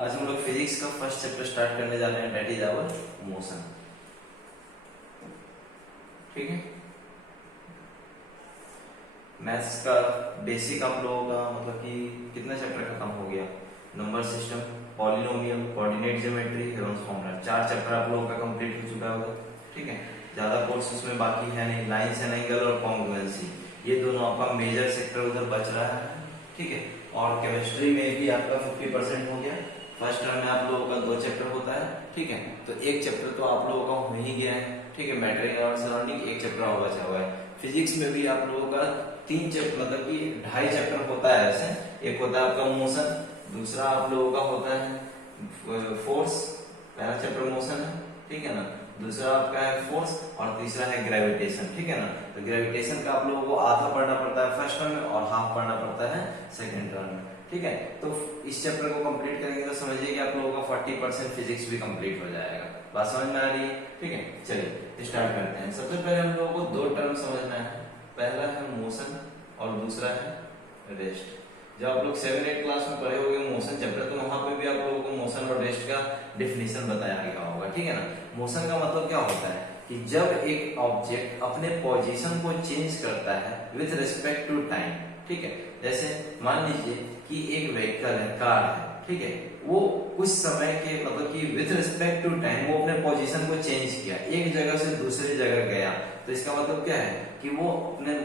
आज हम लोग फिजिक्स का फर्स्ट चैप्टर स्टार्ट करने जा रहे हैं, दैट इज आवर मोशन। ठीक है, मैथ्स का बेसिक आप लोगों का मतलब कि कितना चैप्टर खत्म हो गया? Number system, polynomial, coordinate geometry, Heron's formula, 4 chapter आप लोगों का कंप्लीट हो चुका होगा। ठीक है, ज्यादा कोर्स उसमें बाकी है नहीं। लाइंस एंड एंगल और कॉन्ग्रुएंसी, ये दोनों आपका मेजर सेक्टर उधर बच रहा है। ठीक है, और केमिस्ट्री में भी आपका 50% हो गया। फर्स्ट टर्म में आप लोगों का 2 चैप्टर होता है। ठीक है, तो एक चैप्टर तो आप लोगों का हो ही गया है। ठीक है, मैटर और सराउंडिंग एक चैप्टर और बचा हुआ है। फिजिक्स में भी आप लोगों का 3 चैप्टर मतलब कि 2.5 चैप्टर होता है। ऐसे एक होता है आपका मोशन, दूसरा आप लोगों का होता है फोर्स, पहला चैप्टर मोशन है। ठीक है ना, दूसरा आपका है फोर्स और तीसरा है ग्रेविटेशन। ठीक है ना, तो ग्रेविटेशन का आप लोगों को आधा पढ़ना पड़ता है फर्स्ट टर्म में और हाफ पढ़ना पड़ता है सेकंड टर्म में। ठीक है, तो इस चैप्टर को कंप्लीट करेंगे तो समझिए कि आप लोगों का 40% फिजिक्स भी कंप्लीट हो जाएगा। बात समझ में आ रही है? ठीक है, चलिए स्टार्ट करते हैं। सबसे पहले हम लोगों को 2 टर्म समझना है, पहला है मोशन और दूसरा है रेस्ट। जब आप लोग 7-8 क्लास में पढ़े होंगे मोशन चैप्टर, तो वहां पे भी आप लोगों को मोशन और रेस्ट का डेफिनेशन बताया गया होगा। ठीक है ना, मोशन का मतलब क्या होता है कि जब एक ऑब्जेक्ट अपने पोजीशन को चेंज करता है विथ रिस्पेक्ट टू टाइम। ठीक है, जैसे मान लीजिए कि एक व्हीकल है, कार है। ठीक है, वो कुछ समय के मतलब कि विथ रिस्पेक्ट टू टाइम वो अपने पोजीशन को चेंज किया, एक जगह से दूसरी जगह गया। तो इसका मतलब क्या है कि वो अपने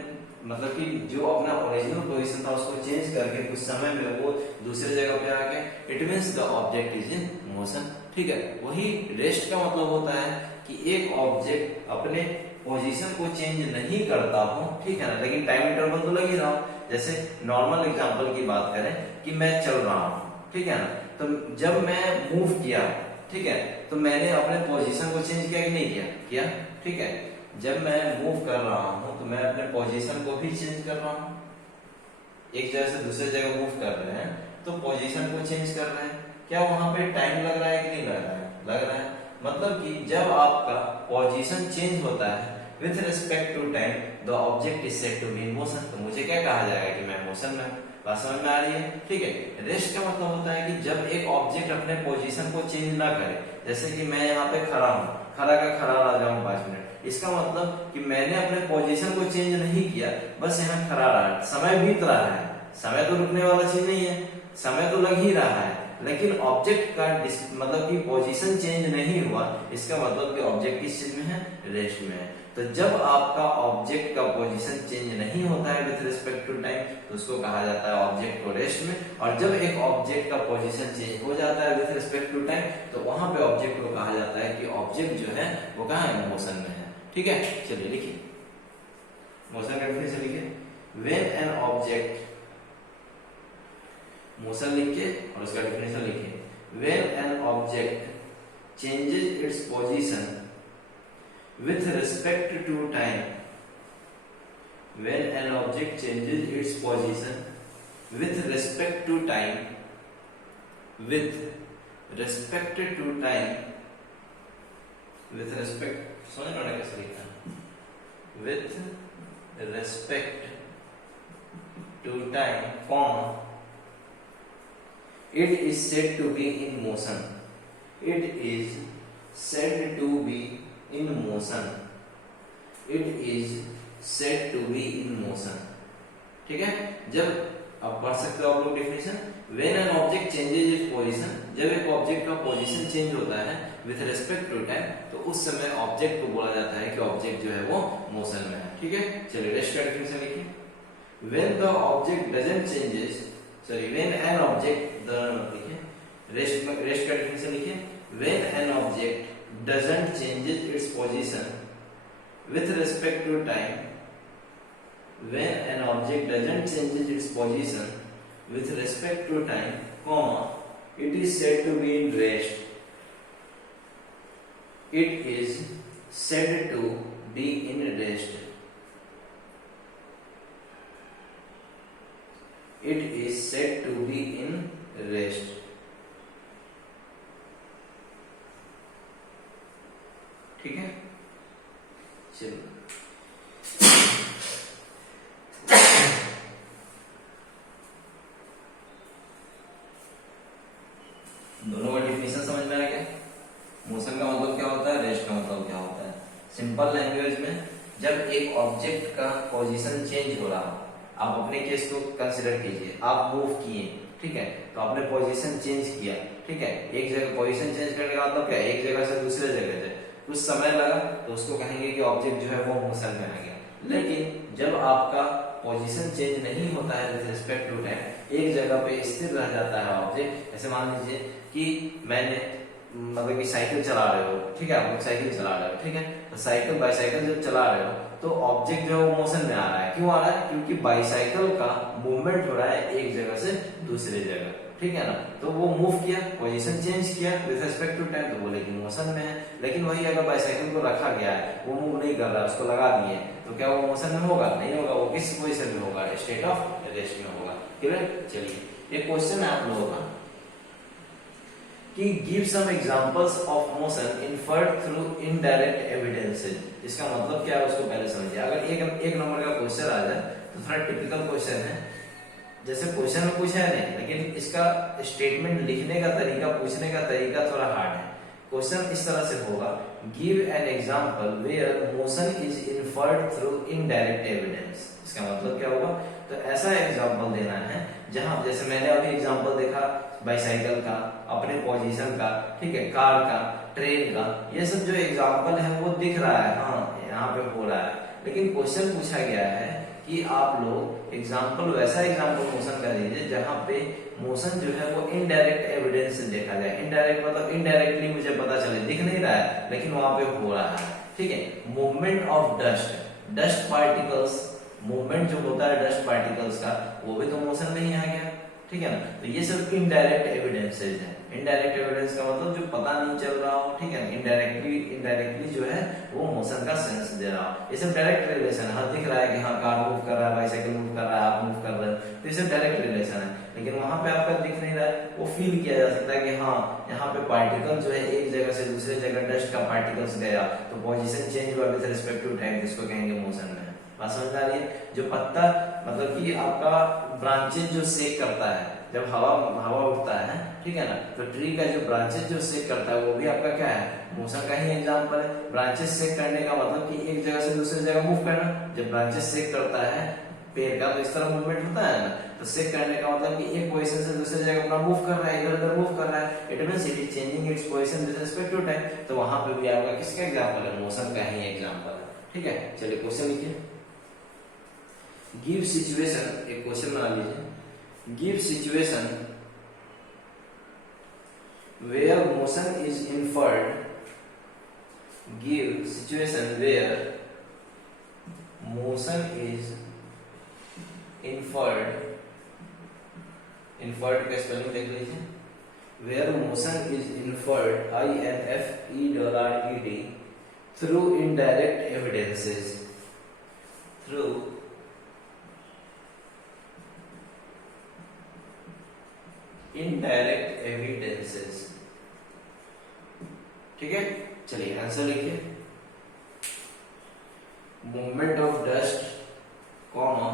मतलब कि जो अपना ओरिजिनल पोजीशन था उसको चेंज करके कुछ समय में वो दूसरी जगह पे आ गए। It means the object is in motion. ठीक है, वही रेस्ट का मतलब होता है कि एक ऑब्जेक्ट अपने पोजीशन को चेंज नहीं करता हो। ठीक है ना, लेकिन टाइम इंटरवल तो लग ही रहा हो। जैसे नॉर्मल एग्जांपल की बात करें कि मैं चल रहा हूं, ठीक है ना, तो जब मैं मूव किया, ठीक है, तो मैंने अपने पोजीशन को चेंज किया कि नहीं किया? ठीक है, जब मैं मूव कर रहा हूं तो मैं अपने पोजीशन को भी चेंज कर रहा हूं। एक जगह से दूसरी जगह मूव कर रहे हैं तो पोजीशन को चेंज कर रहे हैं। क्या वहां पे टाइम लग रहा है कि नहीं लग रहा है? लग रहा है। मतलब कि जब आपका पोजीशन चेंज होता है with respect to time, the object is said to be in motion. तो मुझे क्या कहा जाएगा कि मैं मोशन में। बात समझ में आ रही है? ठीक है, रेस्ट का मतलब होता है कि जब एक ऑब्जेक्ट अपने पोजीशन को चेंज ना करे। जैसे कि मैं यहाँ पे खड़ा हूँ, खड़ा का खड़ा रह जाऊं 5 मिनट, इसका मतलब कि मैंने अपने पोजीशन को चेंज नहीं किया, बस यहाँ खड़ा रहा। समय बीत रहा है, समय तो रुकने वाला चीज नहीं है, समय तो लग ही रहा है, लेकिन ऑब्जेक्ट का मतलब कि पोजीशन चेंज नहीं हुआ। इसका मतलब कि ऑब्जेक्ट किस चीज में है? रेस्ट में है। तो जब आपका ऑब्जेक्ट का पोजीशन चेंज नहीं होता है विथ रिस्पेक्ट टू टाइम, तो उसको कहा जाता है ऑब्जेक्ट को रेस्ट में। और जब एक ऑब्जेक्ट का पोजीशन चेंज हो जाता है विथ रिस्पेक्ट टू टाइम, तो वहां पे ऑब्जेक्ट को कहा जाता है कि ऑब्जेक्ट जो है वो कहाँ है? मोशन में है। ठीक है, चलिए लिखिए मोशन का डेफिनेशन लिखिए। व्हेन एन ऑब्जेक्ट, मोशन लिखिए और उसका डेफिनेशन लिखिए। When an object changes its position with respect to time, when an object changes its position with respect to time, with respect to time, with respect, सुने ना कैसे लिखना, with respect to time, comma, it is said to be in motion. It is said to be in motion. It is said to be in motion. ठीक है, जब आप पढ़ सकते हो आप लोग definition. When an object changes its position, जब एक ऑब्जेक्ट का पोजीशन चेंज होता है विथ रिस्पेक्ट टू टाइम, तो उस समय ऑब्जेक्ट को बोला जाता है कि ऑब्जेक्ट जो है वो मोशन में है। ठीक है, चलिए रेस्ट का डेफिनेशन लिखिए। When the object doesn't changes, sorry, when an object, लिखिए रेस्ट का डेफिनेशन लिखिए। When an object doesn't changes its position with respect to time, when an object doesn't changes its position with respect to time, comma, it is said to be in rest. It is said to be in rest. It is said to be in rest. ठीक है, चलो simple language में जब एक object का position change हो रहा हो, आप अपने केस को कंसिडर कीजिए, आप मूव किए, ठीक है, तो आपने पोजीशन चेंज किया, ठीक है, एक जगह पोजीशन चेंज करने का मतलब क्या, एक जगह से दूसरे जगह से कुछ समय लगा तो उसको कहेंगे कि ऑब्जेक्ट जो है वो मोशन में आ गया। लेकिन जब आपका पोजीशन चेंज नहीं होता है विद रिस्पेक्ट टू टाइम, एक जगह पे स्थिर रह जाता है ऑब्जेक्ट, जैसे मान लीजिए कि मैंने मतलब कि साइकिल चला रहे हो, ठीक है, आप लोग साइकिल चला रहे हो, ठीक है, तो साइकिल बाईसाइकिल जब चला रहे हो तो ऑब्जेक्ट जो है वो मोशन में आ रहा है, क्यों आ रहा है, क्योंकि बाईसाइकिल का मूवमेंट हो रहा है एक जगह से दूसरे जगह, ठीक है ना, तो वो मूव किया, पोजीशन चेंज किया विद रिस्पेक्ट टू टाइम, तो बोले कि मोशन में है। लेकिन वही अगर बाईसाइकिल को रखा गया है, वो मूव नहीं कर रहा है, उसको लगा दिए, तो क्या वो मोशन में होगा, नहीं होगा, वो किस पोजीशन में होगा, स्टेट ऑफ रेस्ट में होगा। क्लियर? चलिए एक क्वेश्चन है आप लोगों का कि give some examples of motion inferred through indirect evidences. इसका मतलब क्या है उसको पहले समझिए। अगर एक नंबर का क्वेश्चन आ जाए तो थोड़ा टिपिकल क्वेश्चन है, जैसे क्वेश्चन में पूछा है नहीं, लेकिन इसका स्टेटमेंट लिखने का तरीका, पूछने का तरीका थोड़ा हार्ड है। क्वेश्चन इस तरह से होगा, give an example where motion is inferred through indirect evidence. इसका मतलब क्या होगा, तो ऐसा एग्जांपल देना है जहां, जैसे मैंने अभी एग्जांपल देखा बाईसाइकिल का, अपने पोजीशन का, ठीक है, कार का, ट्रेन का, ये सब जो एग्जांपल है वो दिख रहा है, हाँ यहाँ पे हो रहा है, लेकिन क्वेश्चन पूछा गया है कि आप लोग एग्जांपल, वैसा एग्जांपल मोशन का दीजिए जहां पे मोशन जो है वो इनडायरेक्ट एविडेंस से देखा जाए। इनडायरेक्ट मतलब इनडायरेक्टली मुझे पता चले, दिख नहीं रहा है लेकिन वहां पे हो रहा है, ठीक है। Movement of dust particles, movement जो होता है डस्ट पार्टिकल्स का, वो भी तो मोशन में ही आ गया, ठीक है ना। तो ये सब इनडायरेक्ट एविडेंसेस है। इनडायरेक्ट एविडेंस का मतलब जो पता नहीं चल रहा हो, ठीक है, इनडायरेक्टली जो है वो मोशन का सेंस दे रहा हो। ये सब डायरेक्ट रिलेशन है, दिख रहा है कि हाँ कार मूव कर रहा है, बाईसाइकिल मूव कर रहा है, आप मूव कर रहे हो, तो ये सब डायरेक्ट रिलेशन है। लेकिन वहां पे आपका दिख नहीं रहा है, वो फील किया जा सकता है कि हाँ यहाँ पे पार्टिकल जो है एक जगह से दूसरे जगह डस्ट का पार्टिकल्स गया, तो पोजीशन चेंज हुआ विद रिस्पेक्ट टू टाइम, जिसको कहेंगे मोशन में। बात समझ आ रही है? जो पत्ता मतलब कि आपका ब्रांचेज जो शेक करता है, जब हवा उठता है, ठीक है ना, तो ट्री का जो ब्रांचेज जो शेक करता है वो भी आपका क्या है, मोशन का ही एग्जांपल है। ब्रांचेज शेक करने का मतलब कि एक जगह से दूसरी जगह मूव करना। जब ब्रांचेज शेक करता है पेड़ का तो इस तरह मूवमेंट होता है ना, तो शेक करने का मतलब कि एक पोजीशन से दूसरी जगह अपना मूव कर रहा है, इधर उधर मूव कर रहा है, it means it is changing its position with respect to time. तो वहां पे भी आपका किसका एग्जांपल है, मोशन का ही एग्जांपल है, ठीक है। चलिए क्वेश्चन लिखिए, गिव सिचुएशन, एक क्वेश्चन बना लीजिए, give situation where motion is inferred, give situation where motion is inferred, inferred का स्पेलिंग देख लीजिए, where motion is inferred, INFERRED, through indirect evidences, through indirect evidences, ठीक है। चलिए आंसर लिखिए, movement of dust, comma,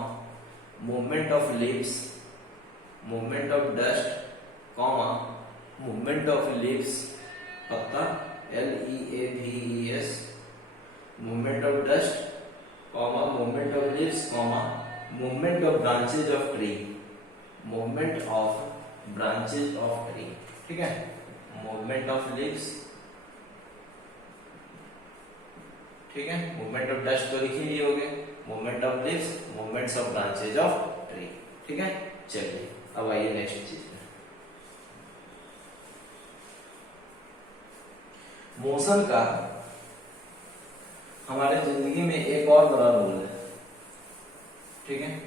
movement of leaves, movement of dust, comma, movement of leaves, पत्ता, LEAVES, movement of dust, comma, movement of leaves, comma, movement of branches of tree, movement of branches of tree, ठीक है, movement of leaves, ठीक है, movement of dust तो लिख ही लिए होगे, movement of leaves, movements of branches of tree, ठीक है। चलिए अब आइए नेक्स्ट चीज में, मोशन का हमारे जिंदगी में एक और बड़ा रोल है, ठीक है,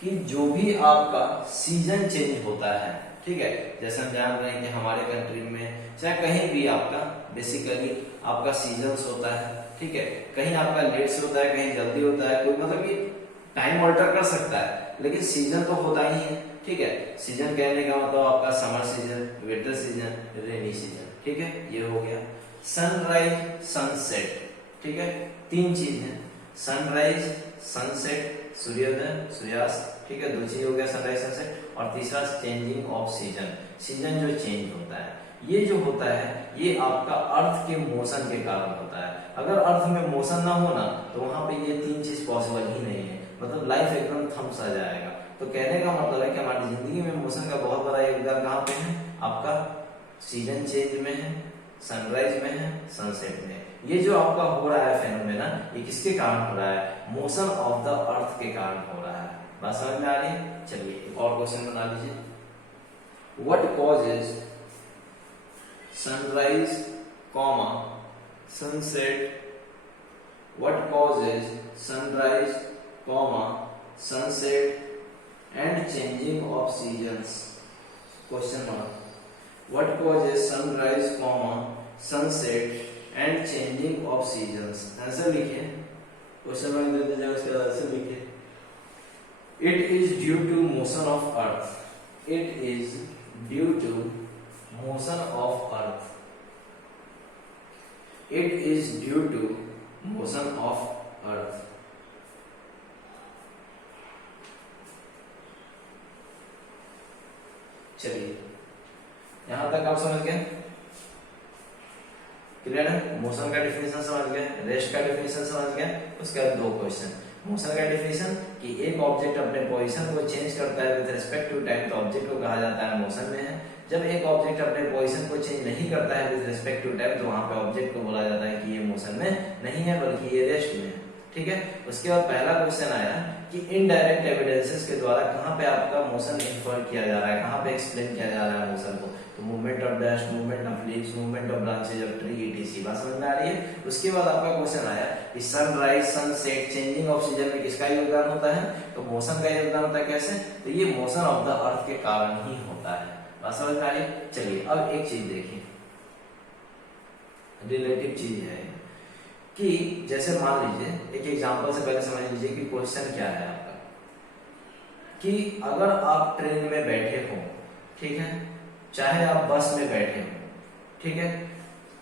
कि जो भी आपका सीजन चेंज होता है, ठीक है, जैसे हम जान रहे हैं कि हमारे कंट्री में चाहे कहीं भी आपका बेसिकली आपका सीजन्स होता है, ठीक है, कहीं आपका लेट से होता है, कहीं जल्दी होता है, कोई मतलब कि टाइम ऑल्टर कर सकता है, लेकिन सीजन तो होता ही है, ठीक है। सीजन कहने का मतलब आपका summer season, winter season, rainy season, ठीक है, ये हो गया। सनराइज, सनसेट, ठीक है, तीन चीज है, सनराइज, सनसेट, सूर्योदय, सूर्यास्त, ठीक है, दो चीज हो गया, सनराइज, सनसेट, और तीसरा चेंजिंग ऑफ सीजन, सीजन जो चेंज होता है। ये जो होता है ये आपका अर्थ के मोशन के कारण होता है। अगर अर्थ में मोशन ना हो ना तो वहां पे ये तीन चीज पॉसिबल ही नहीं है, मतलब लाइफ एकदम थम सा जाएगा। तो कहने का मतलब है कि हमारी जिंदगी में मोशन का बहुत बड़ा योगदान कहाँ पे है, आपका सीजन चेंज में है, सनराइज में है, सनसेट में है। ये जो आपका हो रहा है फेनोमेना, ये किसके कारण हो रहा है, मोशन ऑफ द अर्थ के कारण हो रहा है। बात समझ में आ रही है? चलिए एक और क्वेश्चन बना लीजिए। What causes sunrise comma sunset, what causes sunrise comma sunset and changing of seasons? Question mark. What causes sunrise, sunset and changing of seasons? Answer लिखिए, क्वेश्चन मार्क दे दीजिए, उसके बाद आंसर लिखिए। It is due to motion of earth. It is due to motion of earth. It is due to motion of earth. चलिए यहां तक आप समझ गए, क्लियर है? मोशन का डेफिनेशन समझ गए, रेस्ट का डेफिनेशन समझ गए। उसके बाद दो क्वेश्चन। मोशन का डेफिनेशन कि एक ऑब्जेक्ट अपने पोजीशन को चेंज करता है विद रिस्पेक्ट टू टाइम, तो ऑब्जेक्ट को कहा जाता है मोशन में है। जब एक ऑब्जेक्ट अपने पोजीशन को चेंज नहीं करता है विद रिस्पेक्ट टू टाइम, तो वहां पे ऑब्जेक्ट को बोला जाता है कि ये मोशन में नहीं है बल्कि ये रेस्ट में है। ठीक है। उसके बाद पहला क्वेश्चन आया कि इनडायरेक्ट एविडेंसेस के द्वारा कहां पे आपका मोशन इन्फर किया जा रहा है, कहां पे एक्सप्लेन किया जा रहा है मोशन को, तो movement of dust, movement of leaves, movement of branches of tree etc. बात समझ में आ रही है? उसके बाद आपका क्वेश्चन आया कि sunrise, sunset, changing off season में किसका योगदान होता है, तो मोशन का योगदान होता है। कैसे? तो ये मोशन ऑफ द अर्थ के कारण ही होता है। बात समझ में आ रही है? चलिए अब एक चीज देखिए, रिलेटिव चीज है कि जैसे मान लीजिए, एक एग्जांपल से पहले समझ लीजिए कि क्वेश्चन क्या है आपका, कि अगर आप ट्रेन में बैठे हो, ठीक है, चाहे आप बस में बैठे हो, ठीक है,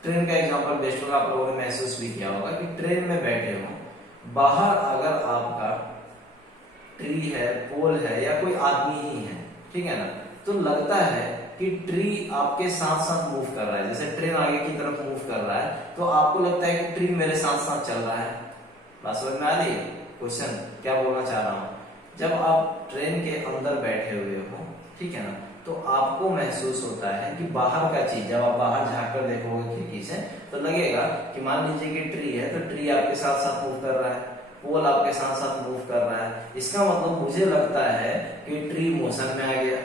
ट्रेन का एग्जांपल बेस्ट होगा, आप लोगों ने महसूस भी किया होगा कि ट्रेन में बैठे हो, बाहर अगर आपका ट्री है, पोल है या कोई आदमी ही है, ठीक है ना, तो लगता है कि ट्री आपके साथ साथ मूव कर रहा है। जैसे ट्रेन आगे की तरफ मूव कर रहा है तो आपको लगता है कि ट्री मेरे साथ साथ चल रहा है। बात समझ में आ रही है? क्वेश्चन क्या बोलना चाह रहा हूं, जब आप ट्रेन के अंदर बैठे हुए हो, ठीक है ना, तो आपको महसूस होता है कि बाहर का चीज, जब आप बाहर झांक कर देखोगे खिड़की से, तो लगेगा कि मान लीजिए कि ट्री है, तो ट्री आपके साथ साथ मूव कर रहा है, पोल आपके साथ साथ मूव कर रहा है। इसका मतलब मुझे लगता है कि ट्री मोशन में आ गया,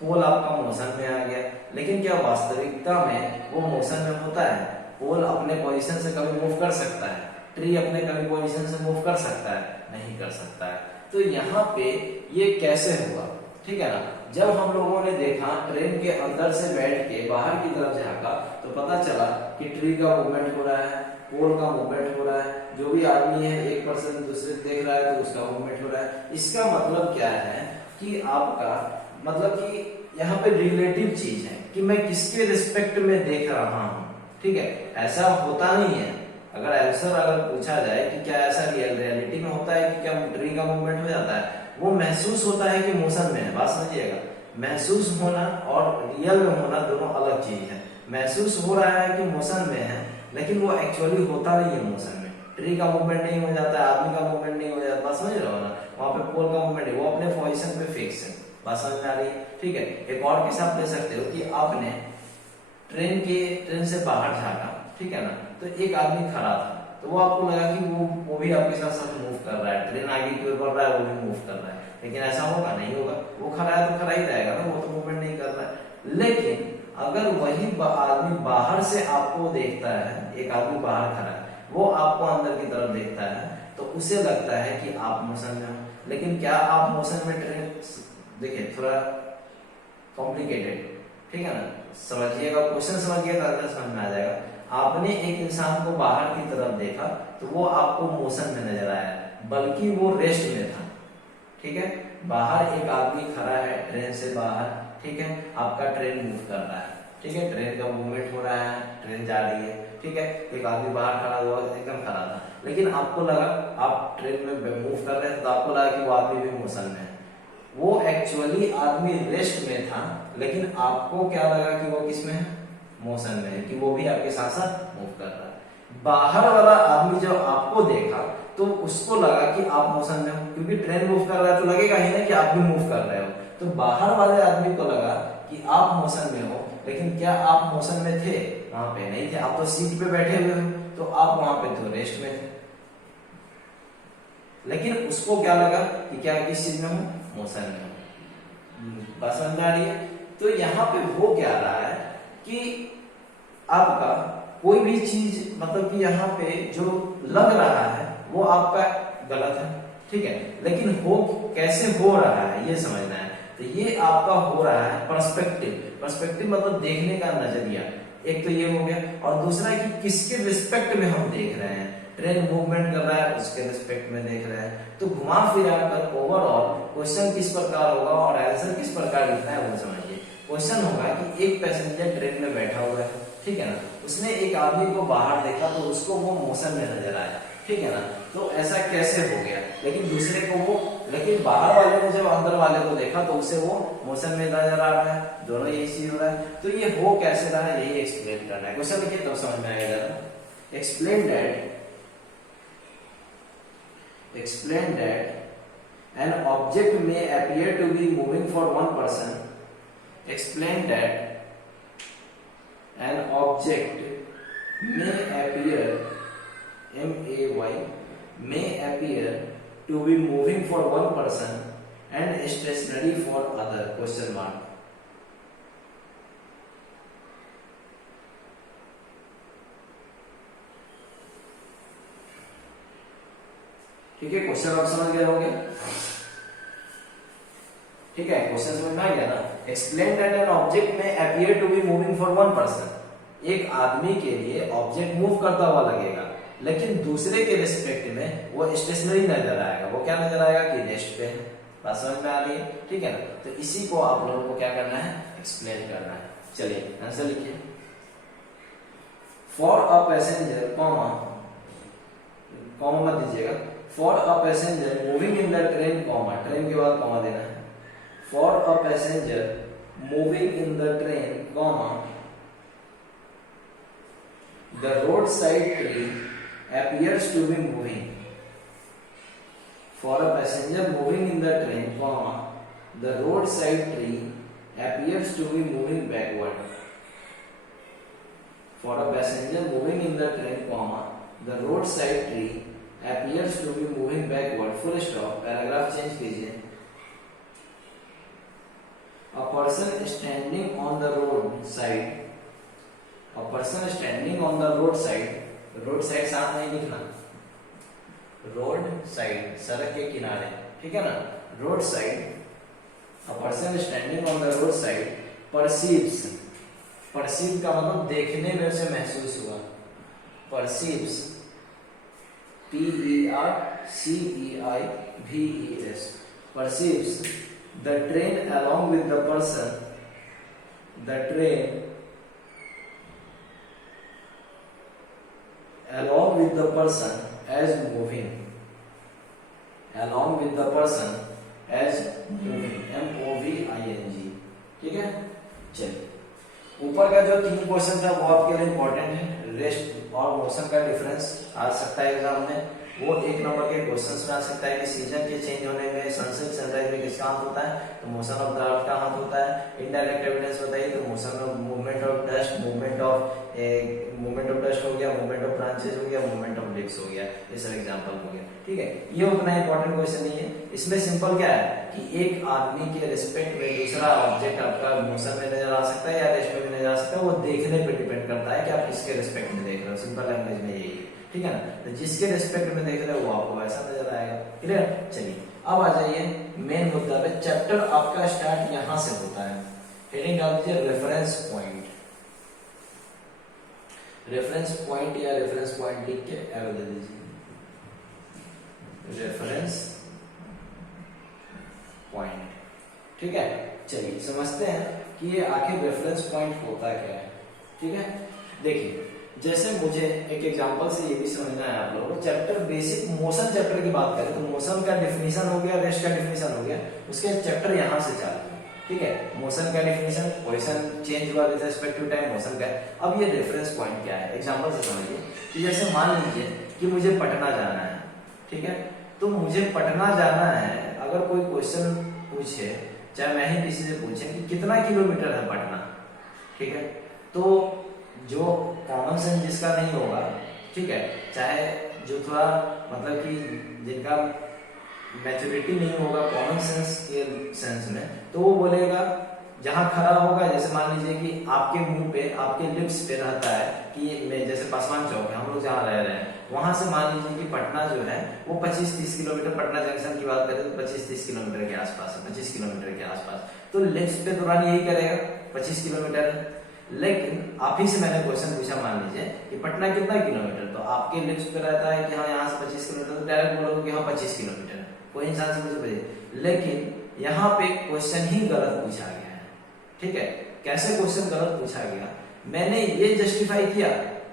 पोल आपका मोशन में आ गया। लेकिन क्या वास्तविकता में वो मोशन में होता है? पोल अपने पोजीशन से कभी मूव कर सकता है? ट्री अपने कभी पोजीशन से मूव कर सकता है? नहीं कर सकता है। तो यहाँ पे ये कैसे हुआ, ठीक है ना, जब हम लोगों ने देखा ट्रेन के अंदर से बैठ के बाहर की तरफ झांका तो पता चला कि ट्री का मूवमेंट हो रहा है, पोल का मूवमेंट हो रहा है, जो भी आदमी है एक पर्सन दूसरे देख रहा है तो उसका मूवमेंट हो रहा है। इसका मतलब क्या है कि आपका मतलब कि यहाँ पे रिलेटिव चीज है कि मैं किसके रिस्पेक्ट में देख रहा हूँ, ठीक है। ऐसा होता नहीं है, अगर आंसर अगर पूछा जाए कि क्या ऐसा रियलिटी में होता है कि क्या ट्री का मूवमेंट हो जाता है, वो महसूस होता है कि मोशन में है। बात समझिएगा, महसूस होना और रियल में होना दोनों अलग चीज है। महसूस हो रहा है कि मोशन में है, लेकिन वो एक्चुअली होता नहीं है मोशन में। ट्री का मूवमेंट नहीं हो जाता है, आदमी का मूवमेंट नहीं हो जाता, बात समझ रहे हो ना, वहां पे पोल का मूवमेंट है, वो अपने पोजीशन पे फिक्स है। बात समझ में आ रही है? ठीक है। एक और केस आप ले सकते हो कि आपने ट्रेन से बाहर झांका, ठीक है ना, तो एक आदमी खड़ा था, तो वो आपको लगा कि वो भी आपके साथ साथ मूव कर रहा है, ट्रेन आगे की ओर बढ़ रहा है, वो भी मूव कर रहा है। लेकिन ऐसा होगा नहीं होगा, वो खड़ा है तो खड़ा ही रहेगा ना, वो तो मूवमेंट नहीं कर रहा है। लेकिन अगर वही आदमी बाहर से आपको देखता है, एक आदमी बाहर खड़ा है, वो आपको अंदर की तरफ देखता है, तो उसे लगता है कि आप मोशन में हो। लेकिन क्या आप मोशन में ट्रेन, देखिए थोड़ा कॉम्प्लिकेटेड, ठीक है ना, समझिएगा, क्वेश्चन समझिएगा तो समझ में आ जाएगा। आपने एक इंसान को बाहर की तरफ देखा तो वो आपको मोशन में नजर आया, बल्कि वो रेस्ट में था, ठीक है। बाहर एक आदमी खड़ा है ट्रेन से बाहर, ठीक है, आपका ट्रेन मूव कर रहा है, ठीक है, ट्रेन का मूवमेंट हो रहा है, ट्रेन जा रही है, ठीक है, एक आदमी बाहर खड़ा हुआ, एकदम खड़ा था, लेकिन आपको लगा आप ट्रेन में मूव कर रहे थे तो आपको लगा कि वो आदमी भी मोशन में है। वो एक्चुअली आदमी रेस्ट में था, लेकिन आपको क्या लगा कि वो किस में है, मोशन में है, कि वो भी आपके साथ साथ मूव कर रहा है। बाहर वाला आदमी जब आपको देखा तो उसको लगा कि आप मोशन में हो, क्योंकि ट्रेन मूव कर रहा है तो लगेगा ही ना कि आप भी मूव कर रहे हो। तो बाहर वाले आदमी को लगा कि आप मोशन में हो, लेकिन क्या आप मोशन में थे? वहां पे नहीं थे, आप तो सीट पे बैठे हुए हो, तो आप वहां पे तो रेस्ट में थे। लेकिन उसको क्या लगा कि क्या किस चीज में हूं? मोशन में हूं। बात समझ में आ रही है? तो यहाँ पे हो क्या रहा है कि आपका कोई भी चीज मतलब कि यहाँ पे जो लग रहा है वो आपका गलत है, ठीक है, लेकिन हो कैसे हो रहा है ये समझना है। तो ये आपका हो रहा है पर्सपेक्टिव। पर्सपेक्टिव मतलब देखने का नजरिया। एक तो ये हो गया, और दूसरा है कि किसके रिस्पेक्ट में हम देख रहे हैं। ट्रेन मूवमेंट कर रहा है, उसके रिस्पेक्ट में देख रहे हैं। तो घुमा फिरा कर ओवरऑल क्वेश्चन किस प्रकार होगा और आंसर किस प्रकार लिखना है वो समझिए। क्वेश्चन होगा कि एक पैसेंजर ट्रेन में बैठा हुआ है, ठीक है ना, उसने एक आदमी को बाहर देखा तो उसको वो मोशन में नजर आया, ठीक है ना, तो ऐसा कैसे हो गया। लेकिन दूसरे को वो, लेकिन बाहर वाले ने जब अंदर वाले को देखा तो उसे वो मोशन में नजर आ रहा है, दोनों यही चीज हो रहा है। तो ये हो कैसे रहा है यही एक्सप्लेन करना है। क्वेश्चन लिखिए तब समझ में आएगा। explain that an object may appear to be moving for one person. Explain that an object may appear, may appear to be moving for one person and stationary for other, question mark. ठीक है, question आप समझ गए होंगे। ठीक है, question समझ में आ गया ना। Explain that an object may appear to be moving for one person. एक आदमी के लिए ऑब्जेक्ट मूव करता हुआ लगेगा, लेकिन दूसरे के रिस्पेक्ट में वो स्टेशनरी नजर आएगा। वो क्या नजर आएगा कि रेस्ट पे है। बात समझ में आ रही है? ठीक है ना। तो इसी को आप लोगों को क्या करना है, एक्सप्लेन करना है। चलिए आंसर लिखिए। फॉर अ पैसेंजर, कॉमा मत दीजिएगा, for a passenger moving in the train, comma, train के बाद कॉमा देना है। For a passenger moving in the train, comma, the road side tree appears to be moving. For a passenger moving in the train, comma, the roadside tree appears to be moving backward. For a passenger moving in the train, comma, the roadside tree appears to be moving backward. Full stop. Paragraph change कीजिए। A person standing on the road side. A person standing on the road side. Road side साथ नहीं लिखना, road side, सड़क के किनारे, ठीक है ना। Road side, a person standing on the road side perceives, perceive का मतलब देखने में उसे महसूस हुआ, perceives, PERCEIVES, perceives the train along with the person, the train along with the person as moving, along with the person as moving, MOVING, ठीक है। चलिए, ऊपर का जो 3 क्वेश्चन था वो आपके लिए इंपॉर्टेंट है। रेस्ट और मोशन का डिफरेंस आ सकता है एग्जाम में, वो 1 नंबर के क्वेश्चन में आ सकता है कि सीजन के चेंज होने में सनसेट सनराइज में किसका हाथ होता है, तो मोशन ऑफ द अर्थ का हाथ होता है। इनडायरेक्ट एविडेंस बताइए तो motion of movement of dust, movement of dust हो गया, मूवमेंट ऑफ ब्रांचेस हो गया, मूवमेंट ऑफ लीव्स हो गया, ये सब एग्जांपल हो गया। ठीक है, ये उतना इंपॉर्टेंट क्वेश्चन नहीं है। इसमें सिंपल क्या है कि एक आदमी के रिस्पेक्ट में दूसरा ऑब्जेक्ट आपका मोशन में नजर आ सकता है या रेस्ट में भी नजर आ सकता है, वो देखने पे डिपेंड करता है कि आप किसके रिस्पेक्ट में देख रहे हो। सिंपल लैंग्वेज में यही है, ठीक है ना। तो जिसके रिस्पेक्ट में देख रहे हो वो आपको वैसा नजर आएगा। क्लियर? चलिए अब आ जाइए मेन मुद्दा पे। चैप्टर आपका स्टार्ट यहां से होता है। हेडिंग डाल दीजिए रेफरेंस पॉइंट। रेफरेंस पॉइंट या रेफरेंस पॉइंट लिख के एरो दे दीजिए, रेफरेंस पॉइंट। ठीक है, चलिए समझते हैं कि ये आखिर रेफरेंस पॉइंट होता क्या है। ठीक है, देखिए जैसे मुझे एक एग्जांपल से ये भी समझना है आप लोगों को। चैप्टर बेसिक मोशन चैप्टर की बात करें तो मोशन का डिफिनीशन हो गया, रेस्ट का डिफिनीशन हो गया, उसके चैप्टर यहां से चालू है। ठीक है। मोशन का डिफिनेशन, पोजीशन चेंज हुआ with respect to time, motion का है। अब ये रेफरेंस पॉइंट क्या है, एग्जांपल से समझिए कि जैसे मान लीजिए कि मुझे पटना जाना है, ठीक है। तो मुझे पटना जाना है, अगर कोई क्वेश्चन पूछे, चाहे मैं ही किसी से पूछे कि कितना किलोमीटर है पटना, ठीक है, तो जो कॉमन सेंस जिसका नहीं होगा, ठीक है, चाहे जो थोड़ा मतलब कि जिनका मैच्योरिटी नहीं होगा कॉमन सेंस के सेंस में, तो वो बोलेगा जहां खड़ा होगा, जैसे मान लीजिए कि आपके मुंह पे, आपके लिप्स पे रहता है कि मैं, जैसे पासवान चौक है, हम लोग जहाँ रह रहे हैं, वहां से मान लीजिए कि पटना जो है वो 25-30 किलोमीटर, पटना जंक्शन की बात करें तो 25-30 किलोमीटर के आसपास है, 25 किलोमीटर के आसपास। तो लिप्स पे तुरंत यही करेगा 25 किलोमीटर है। लेकिन आप ही से मैंने क्वेश्चन पूछा, मान लीजिए कि पटना कितना किलोमीटर, तो आपके लिप्स पे रहता है कि हाँ यहाँ से 25 किलोमीटर, तो डायरेक्ट बोलोगे कि हाँ 25 किलोमीटर है, कोई इंसान से मुझे पूछे। लेकिन यहाँ पे क्वेश्चन ही गलत पूछा गया है, ठीक है। कैसे क्वेश्चन गलत पूछा गया, मैंने ये जस्टिफाई किया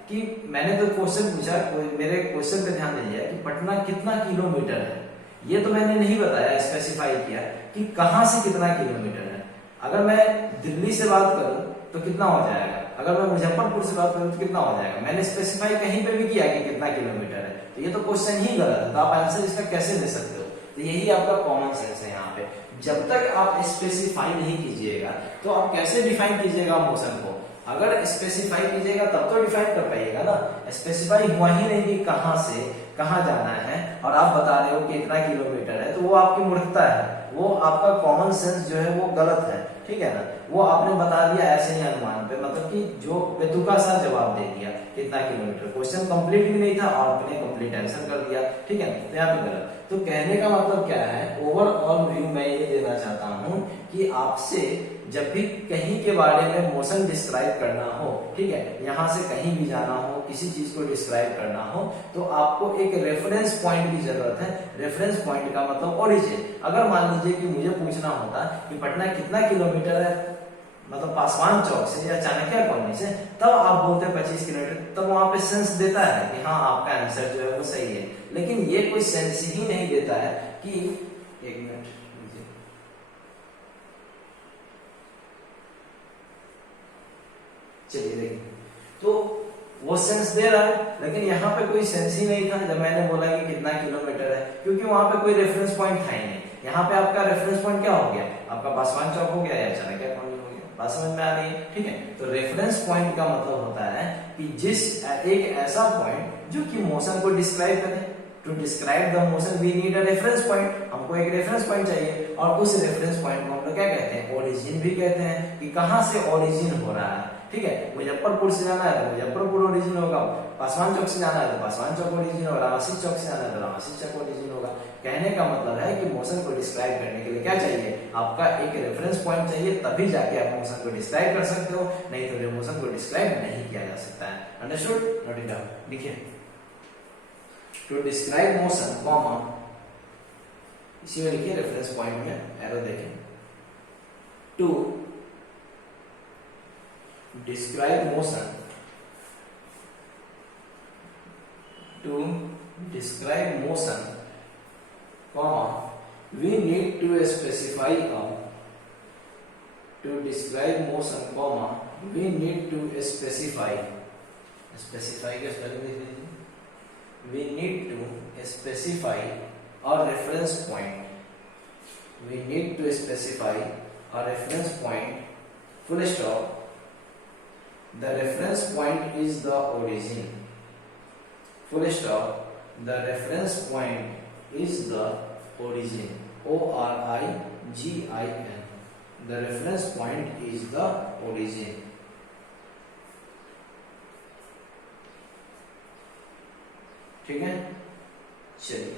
कि मैंने तो क्वेश्चन पूछा, मेरे क्वेश्चन पे ध्यान दीजिए कि पटना कितना किलोमीटर है, ये तो मैंने नहीं बताया, स्पेसिफाई किया कि कहां से कितना किलोमीटर है। अगर मैं दिल्ली से बात करूं तो कितना हो जाएगा, अगर मैं मुजफ्फरपुर से बात करूं तो कितना हो जाएगा, मैंने स्पेसिफाई कहीं पे भी किया कि कितना किलोमीटर है, तो ये तो क्वेश्चन ही गलत है, तो आप आंसर इसका कैसे दे सकते हो। तो यही आपका कॉमन सेंस है। यहाँ पे जब तक आप स्पेसिफाई नहीं कीजिएगा तो आप कैसे डिफाइन कीजिएगा मोशन को, अगर स्पेसिफाई कीजिएगा तब तो डिफाइन कर पाइएगा ना। स्पेसिफाई हुआ ही नहीं कि कहां से कहां जाना है और आप बता रहे हो कि इतना किलोमीटर है, तो वो आपकी मूर्खता है, वो आपका कॉमन सेंस जो है वो गलत है, ठीक है ना। वो आपने बता दिया ऐसे ही अनुमान पे, मतलब कि जो बेतुका सा जवाब दे दिया कितना किलोमीटर, क्वेश्चन कंप्लीट भी नहीं था और आपने कंप्लीट आंसर कर दिया, ठीक है, तो यहाँ पे गलत। तो कहने का मतलब क्या है, ओवरऑल व्यू मैं ये देना चाहता हूँ कि आपसे जब भी कहीं के बारे में मोशन डिस्क्राइब करना हो, ठीक है, यहाँ से कहीं भी जाना हो, किसी चीज को डिस्क्राइब करना हो, तो आपको एक रेफरेंस पॉइंट की जरूरत है। रेफरेंस पॉइंट का मतलब ओरिजिन। अगर मान लीजिए कि मुझे पूछना होता कि पटना कितना किलोमीटर है, मतलब पासवान चौक से या चाणक्य कॉलोनी से, तब आप बोलते हैं 25 किलोमीटर, तब वहां पे सेंस देता है कि हाँ आपका आंसर जो है वो सही है। लेकिन ये कोई सेंस ही नहीं देता है कि, एक मिनट, चलिए देखिए, तो वो सेंस दे रहा है, लेकिन यहाँ पे कोई सेंस ही नहीं था जब मैंने बोला कि कितना किलोमीटर है, क्योंकि वहां पे कोई रेफरेंस पॉइंट था ही नहीं। यहाँ पे आपका रेफरेंस पॉइंट क्या हो गया, आपका पासवान चौक हो गया या चाणक्य कॉलोनी हो गया, बात समझ में आ रही है, ठीक है। तो रेफरेंस पॉइंट का मतलब होता है कि जिस एक ऐसा पॉइंट जो कि मोशन को डिस्क्राइब करे। To describe the motion we need a reference point, हमको एक रेफरेंस पॉइंट चाहिए, और उस रेफरेंस पॉइंट को हम लोग क्या कहते हैं, ओरिजिन भी कहते हैं, कि कहां से ओरिजिन हो रहा है, ठीक है। मुजफ्फरपुर से जाना है तो मुजफ्फरपुर ओरिजिन होगा, पासवान चौक से जाना है तो पासवान चौक ओरिजिन होगा, रामसी चौक से जाना है तो रामसी चौक ओरिजिन होगा। कहने का मतलब है कि मोशन को डिस्क्राइब करने के लिए क्या चाहिए, आपका एक रेफरेंस पॉइंट चाहिए, तभी जाके आप मोशन को डिस्क्राइब कर सकते हो, नहीं तो मोशन को डिस्क्राइब नहीं किया जा सकता है। अंडरस्टूड, नोट इट डाउन, देखिए, टू डिस्क्राइब मोशन कॉमा, इसी में लिखिए रेफरेंस पॉइंट में एरो देखें, to describe motion, to describe motion, comma, we need to specify a, to describe motion, comma, we need to specify, specify के spelling देख लीजिए, we need to specify a reference point, we need to specify a reference point, full stop, the reference point is the origin, full stop, the reference point is the origin, ORIGIN, the reference point is the origin, ठीक है। चलिए,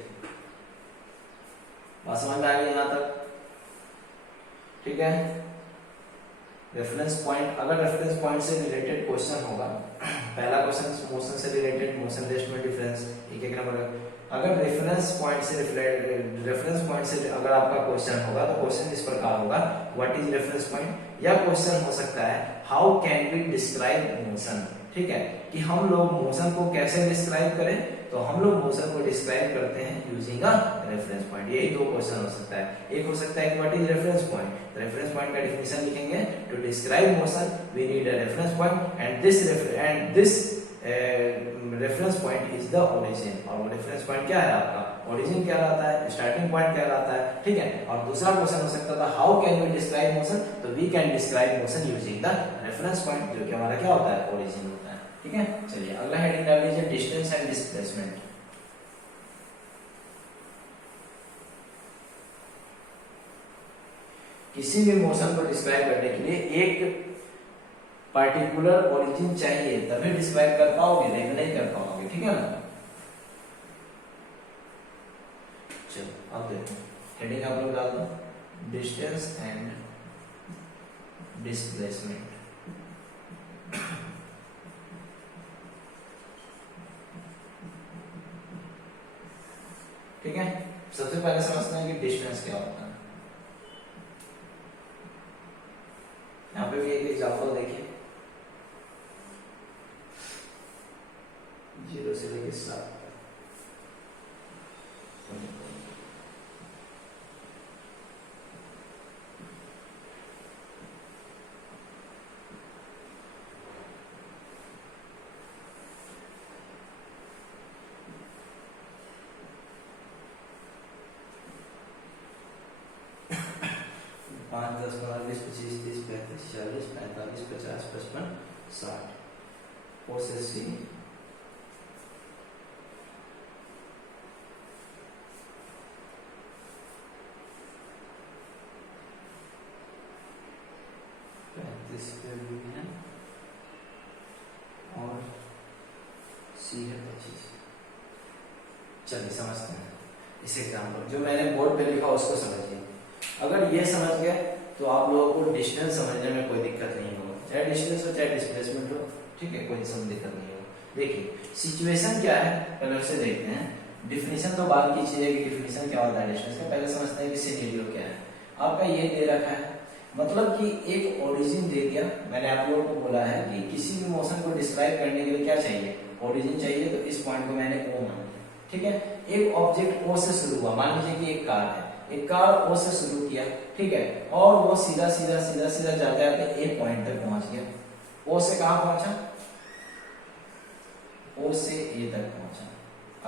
बात समझ में आ गई यहां तक, ठीक है। रेफरेंस पॉइंट, अगर रेफरेंस पॉइंट से रिलेटेड क्वेश्चन होगा, पहला क्वेश्चन मोशन से रिलेटेड, मोशन रेस्ट में डिफरेंस, एक नंबर। अगर रेफरेंस पॉइंट से अगर आपका क्वेश्चन होगा तो क्वेश्चन इस प्रकार होगा, व्हाट इज रेफरेंस पॉइंट, या क्वेश्चन हो सकता है how can we describe motion, ठीक है, कि हम लोग मोशन को कैसे डिस्क्राइब करें। तो हम लोग मोशन को डिस्क्राइब करते हैं यूजिंग अ रेफरेंस पॉइंट। यही दो क्वेश्चन हो सकता है। एक हो सकता है what is reference point. Reference point का डेफिनेशन लिखेंगे, to describe motion we need a reference point and this reference point is the origin. और वो रेफरेंस पॉइंट क्या है आपका, ओरिजिन क्या रहता है, स्टार्टिंग पॉइंट क्या रहता है, ठीक है। और दूसरा क्वेश्चन हो सकता था how can we describe motion, तो we can describe motion using the reference point, जो कि हमारा क्या होता है, ओरिजिन होता है, ठीक है। चलिए अगला हेडिंग डाल लीजिए, डिस्टेंस एंड डिस्प्लेसमेंट। किसी भी मोशन को डिस्क्राइब करने के लिए एक पार्टिकुलर ओरिजिन चाहिए, तभी डिस्क्राइब कर पाओगे, नहीं नहीं कर पाओगे, ठीक है ना। चलो अब देखो हेडिंग आप लोग डाल दो, डिस्टेंस एंड डिस्प्लेसमेंट। ठीक है, सबसे पहले समझते हैं कि डिस्टेंस क्या होता है। यहाँ पे भी एक एग्जांपल देखिए, 0 से लेके 7। पाँच 10 15 20 25 30 35 40 45 50 55 60 4 से सी पे भी है और सी है 25। चलिए समझते हैं इस एग्जाम्पल, जो मैंने बोर्ड पे लिखा उसको समझिए। अगर ये समझ गए तो आप लोगों को डिस्टेंस समझने में कोई दिक्कत नहीं होगा, चाहे डिस्टेंस हो चाहे डिस्प्लेसमेंट हो, ठीक है, कोई सब दिक्कत नहीं होगा। देखिए सिचुएशन क्या है, पहले उसे देखते हैं। डिफिनीशन तो बात की चीज है कि डिफिनीशन क्या होता है डिस्टेंस का, पहले समझते हैं कि सिनेरियो क्या है। आपका ये दे रखा है, मतलब कि एक ओरिजिन दे दिया। मैंने आप लोगों को बोला है कि किसी भी मोशन को डिस्क्राइब करने के लिए क्या चाहिए, ओरिजिन चाहिए। तो इस पॉइंट को मैंने ओ मान लिया, ठीक है। एक ऑब्जेक्ट ओ से शुरू हुआ, मान लीजिए कि एक कार है, एक कार ओ से शुरू किया, ठीक है, और वो सीधा सीधा सीधा सीधा जाते जाते ए पॉइंट तक पहुंच गया। ओ से कहां पहुंचा, ओ से ए तक पहुंचा।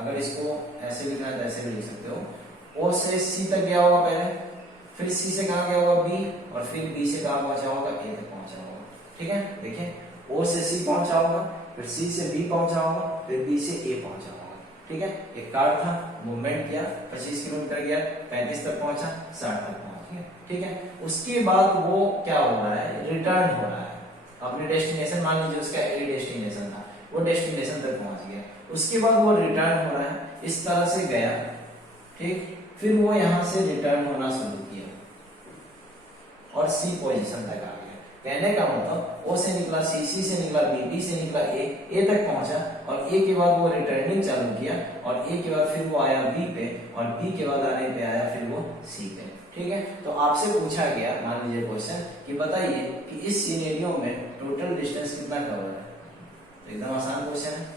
अगर इसको ऐसे लिखना है तो ऐसे भी लिख सकते हो। ओ से सी तक गया होगा पहले, फिर सी से कहां गया होगा बी, और फिर बी से कहां पहुंचा होगा, ए तक पहुंचा होगा, ठीक है। देखिए ओ से सी पहुंचा होगा, फिर सी से बी पहुंचा होगा, फिर बी से ए पहुंचा होगा, ठीक है। एक कार था, मूवमेंट किया, 25 किलोमीटर गया, 35 तक पहुंचा, 60 तक पहुंच गया, ठीक है। उसके बाद वो क्या हो रहा है, रिटर्न हो रहा है अपने डेस्टिनेशन। मान लीजिए उसका ए डेस्टिनेशन था, वो डेस्टिनेशन तक पहुंच गया। उसके बाद वो रिटर्न हो रहा है, इस तरह से गया, ठीक। फिर वो यहां से रिटर्न होना शुरू किया और सी पोजीशन तक आ गया। कहने का मतलब ओ से निकला सी, सी से निकला बी, बी से निकला ए तक पहुंचा, और ए के बाद वो रिटर्निंग चालू किया, और ए के बाद फिर वो आया बी पे, और बी के बाद आने पे आया फिर वो सी पे, ठीक है। तो आपसे पूछा गया, मान लीजिए क्वेश्चन, कि बताइए कि इस सिनेरियो में टोटल डिस्टेंस कितना कवर है। तो एकदम आसान क्वेश्चन है,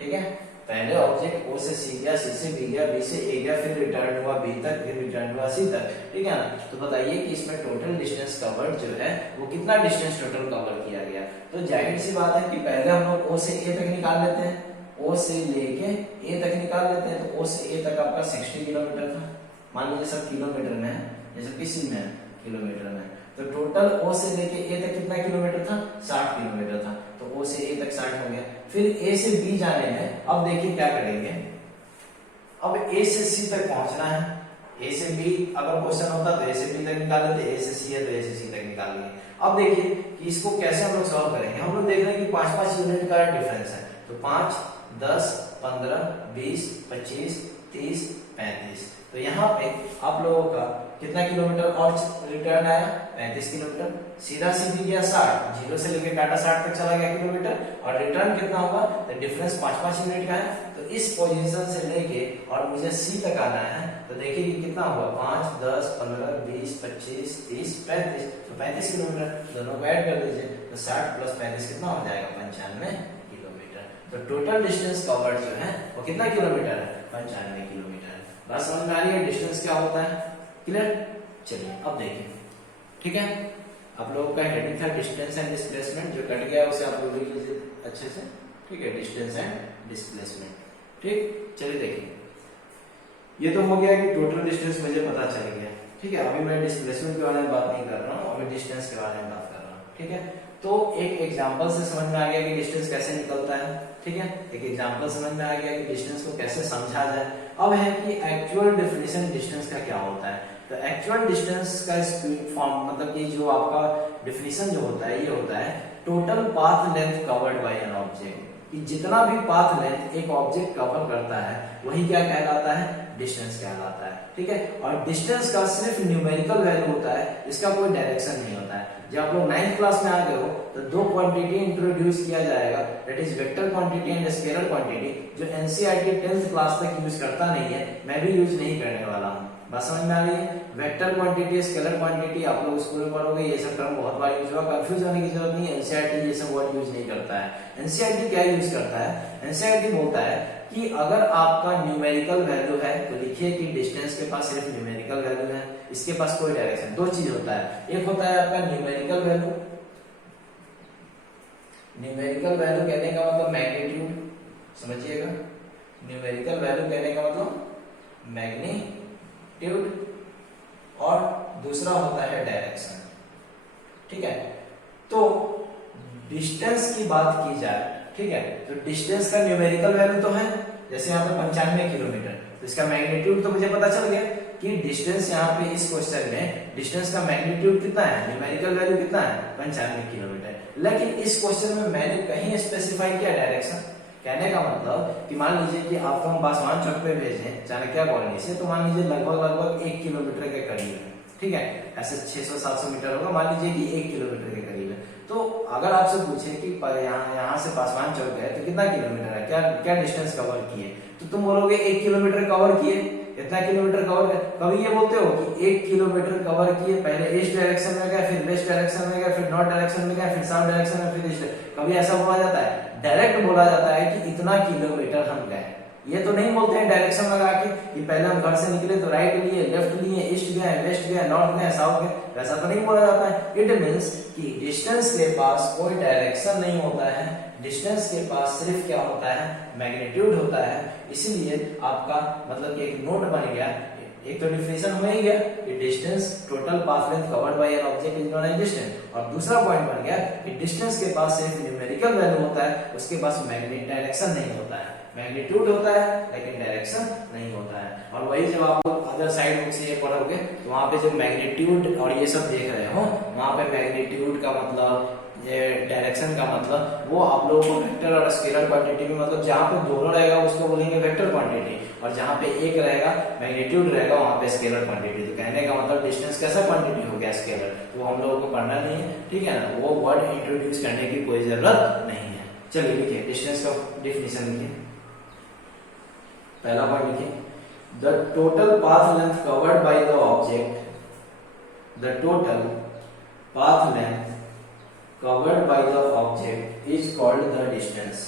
ठीक है। पहले ऑब्जेक्ट ओ से सी गया, सी से बी गया, बी से ए गया, फिर रिटर्न हुआ बी तक, फिर रिटर्न हुआ सी तक, ठीक है ना। तो बताइए कि इसमें टोटल डिस्टेंस कवर्ड जो है वो कितना डिस्टेंस टोटल कवर किया गया। तो जाहिर सी बात है कि पहले हम लोग ओ से ए तक निकाल लेते हैं, ओ से लेके ए तक निकाल लेते हैं। तो ओ से ए तक आपका 60 किलोमीटर था, मान लीजिए सब किलोमीटर में है, जैसे किसी में है किलोमीटर में। तो टोटल ओ से लेके ए तक कितना किलोमीटर था, 60 किलोमीटर था। तो ओ से ए तक 60 हो गया। फिर ए से बी जाने में, अब देखिए क्या करेंगे, अब ए से सी तक पहुंचना है। ए से बी अगर क्वेश्चन होता तो ए से बी तक निकाल लेते, ए से सी है तो ए से सी तक निकाल लिए। अब देखिए कि इसको कैसे हम लोग सॉल्व करेंगे। हम लोग देख रहे हैं कि 5-5 यूनिट का डिफरेंस है। तो 5, 10, 15, 20, 25, 30, 35। तो यहाँ पे आप लोगों का कितना किलोमीटर और रिटर्न आया, 35 किलोमीटर। सीधा सीधी गया 60, 0 से लेकर काटा 60 तक चला गया किलोमीटर, और रिटर्न कितना होगा, तो डिफरेंस 5-5 यूनिट का है। तो इस पोजीशन से लेके और मुझे सी तक आना है। तो देखिए कि कितना हुआ, 5, 10, 15, 20, 25, 30, 35। तो 35 किलोमीटर, दोनों को ऐड कर दीजिए। तो 60 + 35 कितना हो जाएगा, 95 किलोमीटर। तो टोटल डिस्टेंस कवर्ड जो है वो कितना किलोमीटर है, 95 किलोमीटर है। बात समझ में आ रही है डिस्टेंस क्या होता है, क्लियर। चलिए अब देखिए, ठीक है, आप लोगों का हेडिंग था डिस्टेंस एंड डिस्प्लेसमेंट, जो कट गया उसे आप लोग लिख लीजिए अच्छे से, ठीक है, डिस्टेंस एंड डिस्प्लेसमेंट। ठीक, चलिए देखिए, ये तो हो गया कि टोटल डिस्टेंस मुझे पता चल गया, ठीक है। अभी मैं डिस्प्लेसमेंट के बारे में बात नहीं कर रहा हूँ, अभी डिस्टेंस के बारे में बात कर रहा हूँ, ठीक है। तो एक एग्जांपल से समझ में आ गया कि डिस्टेंस कैसे निकलता है, ठीक है। एक एग्जांपल समझ में आ गया कि डिस्टेंस को कैसे समझा जाए। अब है कि एक्चुअल डेफिनेशन डिस्टेंस का क्या होता है। तो एक्चुअल डिस्टेंस का फॉर्म मतलब कि जो आपका डेफिनेशन जो होता है ये होता है total path length covered by an object, कि जितना भी पाथ लेंथ एक ऑब्जेक्ट कवर करता है वही क्या कहलाता है, डिस्टेंस कहलाता है, ठीक है। और डिस्टेंस का सिर्फ न्यूमेरिकल वैल्यू होता है, इसका कोई डायरेक्शन नहीं होता है। जब आप लोग 9th क्लास में आ गए हो तो दो क्वांटिटी इंट्रोड्यूस किया जाएगा, that is vector quantity and scalar quantity, जो एनसीईआरटी 10th क्लास तक यूज करता नहीं है, मैं भी यूज नहीं करने वाला हूँ। बात समझ में आ रही है। वेक्टर क्वांटिटी, स्केलर क्वांटिटी आप लोग स्कूल में पढ़ोगे, ये सब टर्म बहुत बार यूज हुआ, कंफ्यूज होने की जरूरत नहीं है। एनसीईआरटी ये सब वर्ड यूज नहीं करता है। एनसीईआरटी क्या यूज करता है, एनसीईआरटी बोलता है कि अगर आपका न्यूमेरिकल वैल्यू है तो लिखिए कि डिस्टेंस के पास सिर्फ न्यूमेरिकल वैल्यू है, इसके पास कोई डायरेक्शन। दो चीज होता है, एक होता है आपका न्यूमेरिकल वैल्यू, न्यूमेरिकल वैल्यू कहने का मतलब मैग्नीट्यूड, समझिएगा, न्यूमेरिकल वैल्यू कहने का मतलब मैग्नीट्यूड, और दूसरा होता है डायरेक्शन, ठीक है। तो डिस्टेंस की बात की जाए, ठीक है, तो डिस्टेंस का न्यूमेरिकल वैल्यू तो है, जैसे यहाँ पे 95 किलोमीटर, तो इसका मैग्नीट्यूड तो मुझे पता चल गया कि डिस्टेंस यहाँ पे इस क्वेश्चन में डिस्टेंस का मैग्नीट्यूड कितना है, न्यूमेरिकल वैल्यू कितना है, 95 किलोमीटर। लेकिन इस क्वेश्चन में मैंने कहीं स्पेसिफाई किया डायरेक्शन। कहने का मतलब कि मान लीजिए कि आपको हम बासवान चौक पे भेजें चाणक्य कॉलोनी से, तो मान लीजिए लगभग 1 किलोमीटर के करीब है, ठीक है, ऐसे 600-700 मीटर होगा, मान लीजिए कि 1 किलोमीटर के करीब है। तो अगर आपसे पूछे कि यहाँ से पासवान चौक गए तो कितना किलोमीटर है, क्या क्या डिस्टेंस कवर किए, तो तुम बोलोगे 1 किलोमीटर कवर किए, इतना किलोमीटर कवर किए। कभी ये बोलते हो कि 1 किलोमीटर कवर किए, पहले ईस्ट डायरेक्शन में गए, फिर वेस्ट डायरेक्शन में गए, फिर नॉर्थ डायरेक्शन में गए, फिर साउथ डायरेक्शन में, फिर ईस्ट, कभी ऐसा बोला जाता है? डायरेक्ट बोला जाता है कि इतना किलोमीटर हम गए। ये तो नहीं बोलते हैं डायरेक्शन लगा के कि पहले हम घर से निकले तो राइट लिए, लेफ्ट लिए, ईस्ट गए, वेस्ट गए, नॉर्थ गए, साउथ गए, वैसा तो नहीं बोला जाता है। इट मींस कि डिस्टेंस के पास कोई डायरेक्शन नहीं होता है, डिस्टेंस के पास सिर्फ क्या होता है, मैग्नीट्यूड होता है। इसलिए आपका मतलब एक नोट बन गया, एक तो डिफिनेशन हो ही गया कि distance total path length covered by an object is known as distance, और दूसरा पॉइंट बन गया कि डिस्टेंस के पास सिर्फ न्यूमेरिकल वैल्यू होता है, उसके पास मैग्नेटिक डायरेक्शन नहीं होता है, मैग्नीट्यूड होता है लेकिन डायरेक्शन नहीं होता है। और वही जब आप लोग अदर साइड बुक से ये पढ़ोगे तो वहां पे जब मैग्नीट्यूड और ये सब देख रहे हो, वहां पे मैग्नीट्यूड का मतलब, ये डायरेक्शन का मतलब, वो आप लोगों को वेक्टर और स्केलर क्वांटिटी में, मतलब जहाँ पे दोनों रहेगा उसको बोलेंगे वेक्टर क्वांटिटी, और जहाँ पे एक रहेगा मैग्नीट्यूड रहेगा वहां पे स्केलर क्वांटिटी। तो कहने का मतलब डिस्टेंस कैसा क्वांटिटी हो गया, स्केलर, तो हम लोगों को पढ़ना नहीं है, ठीक है ना, वो वर्ड इंट्रोड्यूस करने की कोई जरूरत नहीं है। चलिए लिखिए डिस्टेंस का डिफिनेशन लिखिए। पहला पॉइंट लिखिए, the total path length covered by the object, the total path length covered by the object is called the distance.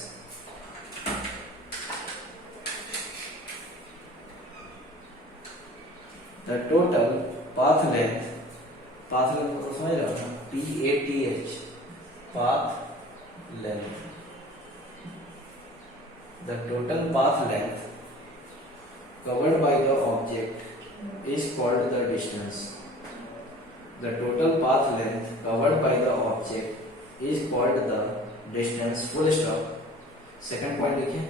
The total path length को समझ रहे हो, PATH, path length, the total path length covered by the object is called the distance. The total path length covered by the object is called the distance. Full stop. Second point लिखिए,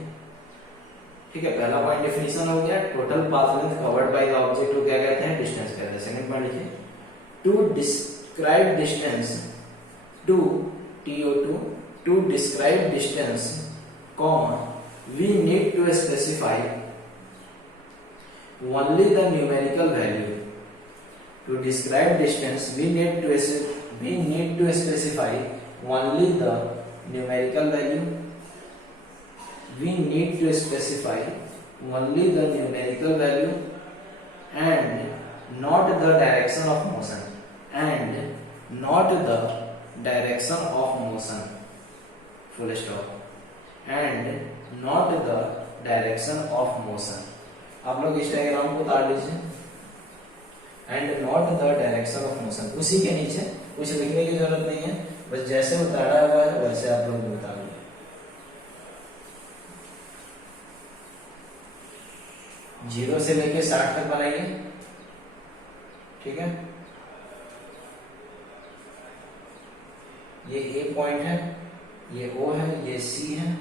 ठीक है। पहला point definition हो गया, total path length covered by the object को क्या कहते हैं, डिस्टेंस कहते हैं। सेकंड पॉइंट लिखिए, to describe distance, to describe distance, we need to specify only the numerical value. To describe distance we need to specify only the numerical value. We need to specify only the numerical value and not the direction of motion, and not the direction of motion, full stop, and not the direction of motion. आप लोग इस diagram को उतार लीजिए, and not the direction of motion, उसी के नीचे कुछ लिखने की जरूरत नहीं है, बस जैसे उतारा हुआ है वैसे आप लोग उतार लो। जीरो से लेके 60 तक बनाइए, ठीक है। ये ए पॉइंट है, ये ओ है, ये सी है,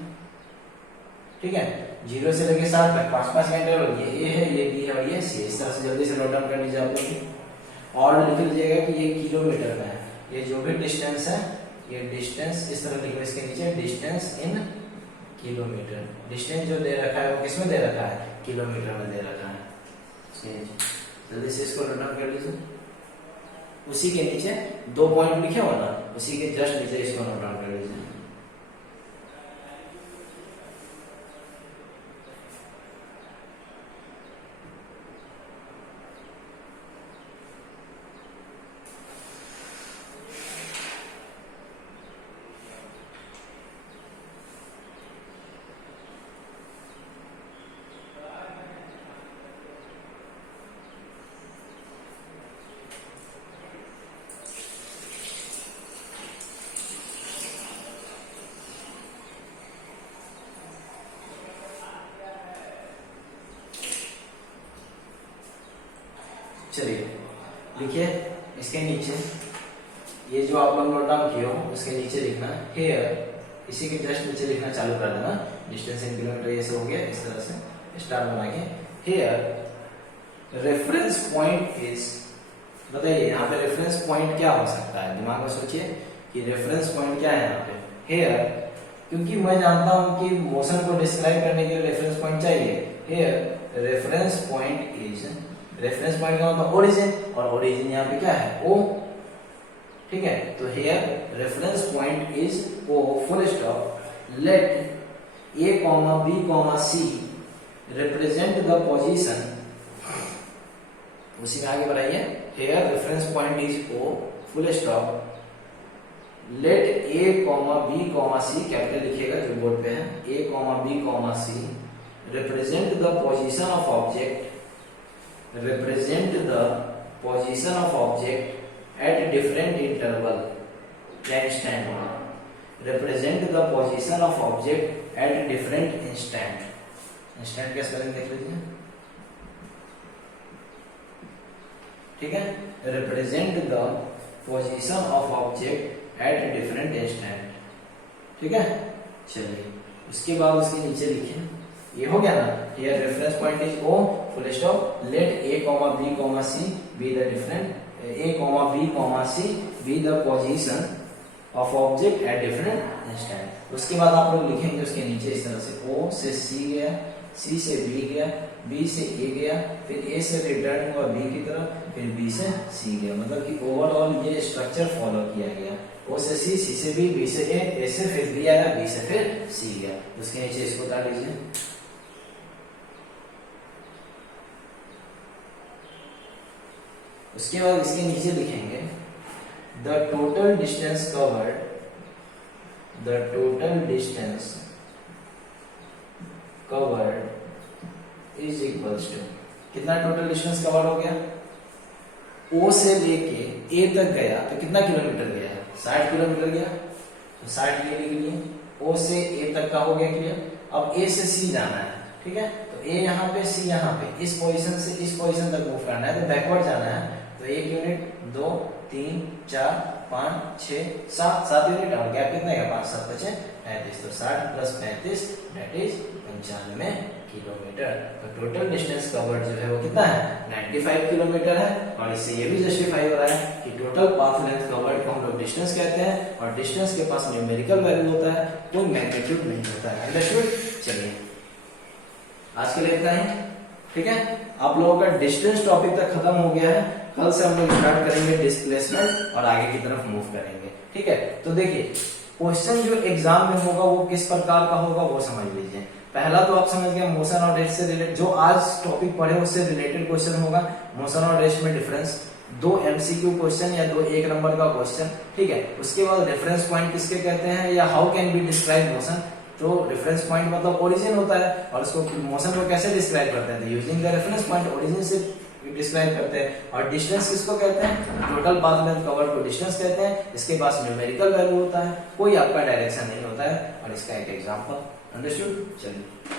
ठीक है। जीरो से लेके 60 तक 5-5 का इंटरवल, ये ए है, ये बी है और ये सी है। इस तरह से जल्दी से नोट डाउन कर लीजिए आप लोग, और लिख लीजिएगा कि ये किलोमीटर में है। ये जो भी डिस्टेंस है, ये डिस्टेंस इस तरह लिखो, इसके नीचे डिस्टेंस इन किलोमीटर। डिस्टेंस जो दे रखा है वो किस में दे रखा है, किलोमीटर में दे रखा है। जल्दी से इसको नोट डाउन कर लीजिए। उसी के नीचे 2 पॉइंट लिखे हो ना, उसी के जस्ट नीचे इसको नोट डाउन कर लीजिए। चलिए लिखिए, इसके नीचे ये जो आप लोग नोट डाउन किए हो उसके नीचे लिखना है हेयर, इसी के जस्ट नीचे लिखना चालू कर देना। डिस्टेंस इन किलोमीटर ये से हो गया, इस तरह से स्टार बना के। हेयर रेफरेंस पॉइंट इज, बताइए यहाँ पे रेफरेंस पॉइंट क्या हो सकता है, दिमाग में सोचिए कि रेफरेंस पॉइंट क्या है यहाँ पे। हेयर, क्योंकि मैं जानता हूँ कि मोशन को डिस्क्राइब करने के लिए रेफरेंस पॉइंट चाहिए। Here reference point is, reference point का मतलब ओरिजिन, और ओरिजिन यहाँ पे क्या है, ओ, ठीक है। तो here reference point is O full stop, let A comma B comma C represent the position, उसी में आगे बढ़ाइए। Here reference point is O full stop, let A comma B comma C, capital लिखिएगा जो बोर्ड पे है, A comma B comma C represent the position of object, represent the position of object at different interval या instant, represent the position of object at different instant। instant क्या spelling देख लीजिए, ठीक है। represent the position of object at different instant, ठीक है। चलिए उसके बाद उसके नीचे लिखिए, ये हो गया ना। Here reference point is O full stop, let A comma B comma C be the different, A comma B comma C be the position of object at different instant. उसके बाद आप लोग लिखेंगे उसके नीचे इस तरह से, ओ से सी गया, सी से बी गया, बी से ए गया, फिर ए से रिटर्न हुआ बी की तरफ, फिर बी से सी गया। मतलब कि ओवरऑल ये स्ट्रक्चर फॉलो किया गया, ओ से सी, सी से बी, बी से ए से फिर बी आया, बी से फिर सी गया। उसके नीचे इसको उतार लीजिए। उसके बाद इसके नीचे लिखेंगे the total distance covered, the total distance covered is equals to, कितना टोटल डिस्टेंस कवर हो गया, ओ से लेके ए तक गया तो कितना किलोमीटर गया है, 60 किलोमीटर गया, तो 60 ये लिख लिए। ओ से ए तक का हो गया क्लियर। अब ए से सी जाना है, ठीक है। तो ए यहाँ पे, सी यहाँ पे, इस पोजीशन से इस पोजीशन तक मूव करना है, तो बैकवर्ड जाना है। तो 1 यूनिट, 2, 3, 4, 5, 6, 7 यूनिट, और गैप कितना है, 5, 7, 5, 35। तो 60 प्लस 35 दैट इज 95 किलोमीटर। तो टोटल डिस्टेंस कवर्ड जो है वो कितना है, 95 किलोमीटर है। और इससे ये भी जस्टिफाई हो रहा है कि टोटल पाथ लेंथ कवर्ड को हम लोग डिस्टेंस कहते हैं, और डिस्टेंस के पास न्यूमेरिकल वैल्यू होता है, कोई मैग्नीट्यूड नहीं होता है। अंडरस्टूड। चलिए आज के लिए इतना ही, ठीक है। आप लोगों का डिस्टेंस टॉपिक तक खत्म हो गया है। कल से हम लोग स्टार्ट करेंगे डिस्प्लेसमेंट और आगे की तरफ मूव करेंगे, ठीक है। तो देखिए क्वेश्चन जो एग्जाम में होगा वो किस प्रकार का होगा वो समझ लीजिए। पहला तो आप समझ गए मोशन और रेस्ट से रिलेटेड, जो आज टॉपिक पढ़े उससे रिलेटेड क्वेश्चन होगा। मोशन और रेस्ट में डिफरेंस, 2 MCQ क्वेश्चन या 2 1 नंबर का क्वेश्चन, ठीक है। उसके बाद रेफरेंस पॉइंट किसके कहते हैं, या how can be describe motion, तो रेफरेंस पॉइंट मतलब ओरिजिन होता है, और उसको मोशन को कैसे डिस्क्राइब करते हैं, using the reference point, origin से डिस्क्राइब करते हैं। और डिस्टेंस किसको कहते हैं, टोटल पाथ लेंथ कवर्ड को डिस्टेंस कहते हैं। इसके पास न्यूमेरिकल वैल्यू होता है, कोई आपका डायरेक्शन नहीं होता है। और इसका एक एग्जांपल, अंडरस्टूड। चलिए